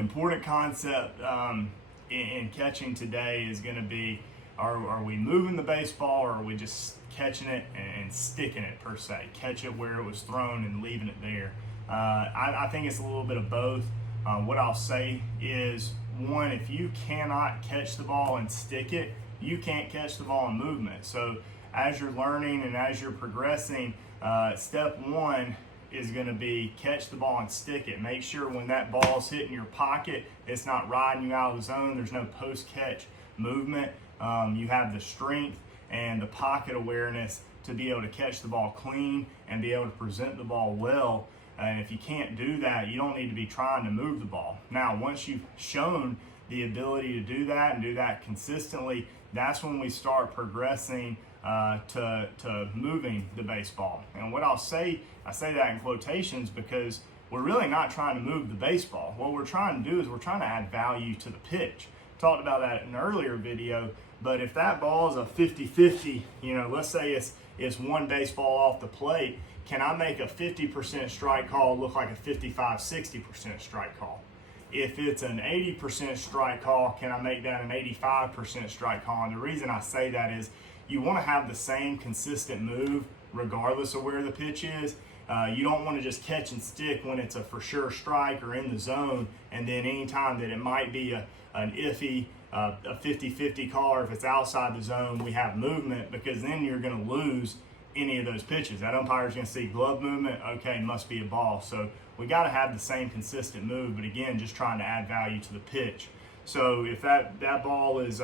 important concept in catching today is going to be, are we moving the baseball, or are we just catching it and sticking it per se? Catch it where it was thrown and leaving it there. I think it's a little bit of both. What I'll say is, one, if you cannot catch the ball and stick it, you can't catch the ball in movement. So as you're learning and as you're progressing, step one is going to be catch the ball and stick it. Make sure when that ball's hitting your pocket, it's not riding you out of the zone. There's no post-catch movement. You have the strength and the pocket awareness to be able to catch the ball clean and be able to present the ball well. And if you can't do that, you don't need to be trying to move the ball. Now, once you've shown the ability to do that and do that consistently, that's when we start progressing to moving the baseball. And what I say that in quotations because we're really not trying to move the baseball. What we're trying to do is we're trying to add value to the pitch. Talked about that in an earlier video, but if that ball is a 50-50, let's say it's one baseball off the plate, can I make a 50% strike call look like a 55-60% strike call? If it's an 80% strike call, can I make that an 85% strike call? And the reason I say that is you want to have the same consistent move regardless of where the pitch is. You don't want to just catch and stick when it's a for sure strike or in the zone, and then anytime that it might be an iffy, a 50-50 call, or if it's outside the zone, we have movement, because then you're going to lose any of those pitches. That umpire's going to see glove movement, okay, must be a ball. So we got to have the same consistent move, but again, just trying to add value to the pitch. So if that ball is,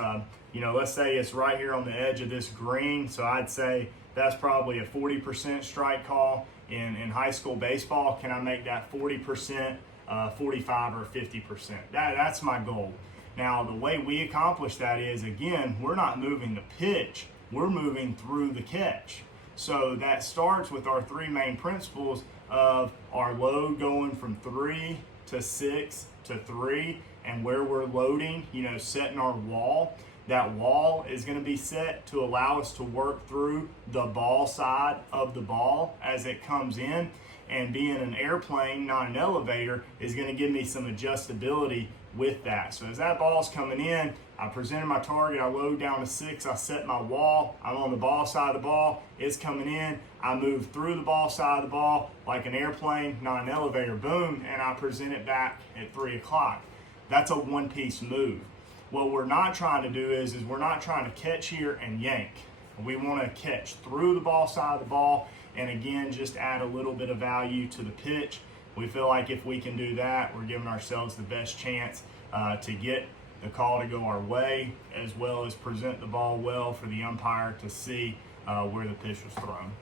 let's say it's right here on the edge of this green, so I'd say that's probably a 40% strike call. In high school baseball, can I make that 40%, 45 or 50%? That's my goal. Now, the way we accomplish that is, again, we're not moving the pitch, we're moving through the catch. So that starts with our three main principles of our load going from 3 to 6 to 3, and where we're loading, setting our wall. That wall is going to be set to allow us to work through the ball side of the ball as it comes in, and being an airplane, not an elevator, is going to give me some adjustability with that. So as that ball's coming in, I presented my target, I load down to 6, I set my wall, I'm on the ball side of the ball, it's coming in, I move through the ball side of the ball like an airplane, not an elevator, boom, and I present it back at 3 o'clock. That's a one-piece move. What we're not trying to do is we're not trying to catch here and yank. We want to catch through the ball side of the ball, and again, just add a little bit of value to the pitch. We feel like if we can do that, we're giving ourselves the best chance to get the call to go our way, as well as present the ball well for the umpire to see where the pitch was thrown.